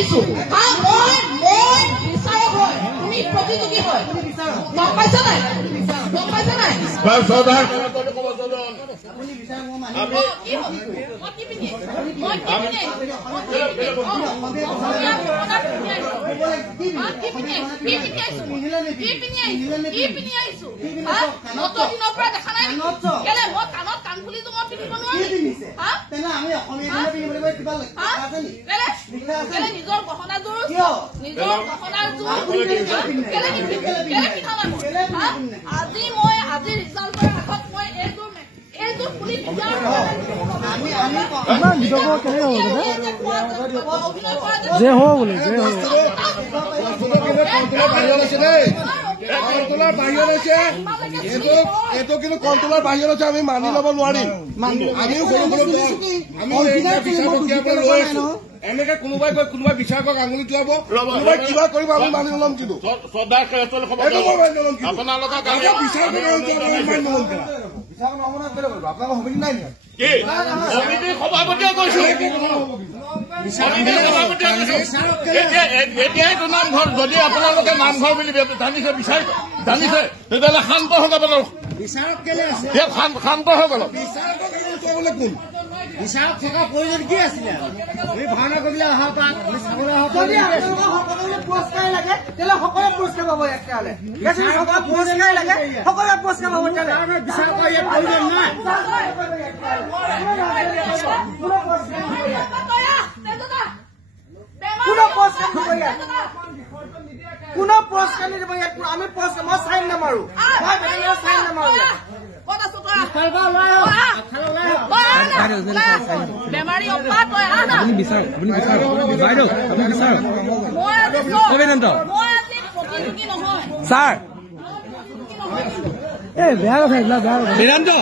আহিছো মই বিচাৰক হয় তুমি প্ৰতিযোগী হয় গম পাইছা নাই নিজৰ গহনাযোৰ আজি মই আজি ৰিজাল্টৰ আগত মই এইযোৰ খুলি যে হব বোলে যে কণ্ট্ৰলৰ বাহিৰত আছে এইটো কিন্তু কণ্ট্ৰলৰ বাহিৰত আছে আমি মানি ল'ব নোৱাৰিম আমিও সৰু সৰু লৈ আছো এনেকে কোনোবাই গৈ কোনোবাই বিচাৰকক আঙুলি টোৱাব কোনোবাই কিবা কৰিব আমি মানি নলম কিন্তু আপোনালোকৰ সমিতি নাই সভাপতিয়ে কৈছো এতিয়াইতো নামঘৰ যদি আপোনালোকে নামঘৰ বুলি জানিছে জানিছে তেতিয়াহ'লে শান্ত হৈ যাব শান্ত হৈ গ'ল কোন বিচাৰক থকা প্ৰয়োজন কি আছিলে আমি ভাওনা কৰিবলৈ অহা পাক চাবলৈ অহা সকলোৱে পুৰস্কাৰ লাগে তেতিয়াহ'লে সকলোৱে পুৰস্কাৰ পাব একেবাৰে পুৰস্কাৰ লাগে সকলোৱে পুৰস্কাৰ পাব তেতিয়াহ'লে বিচাৰকৰ ইয়াত প্ৰয়োজন নাই কোনো পুৰস্কাৰ নিদিব ইয়াত আমি পুৰস্কাৰ মই চাইন নামাৰো চাইন নামাৰো ছাৰ এই বেয়া কথা এইবিলাক বেয়া কথা বীৰেন্দ্ৰ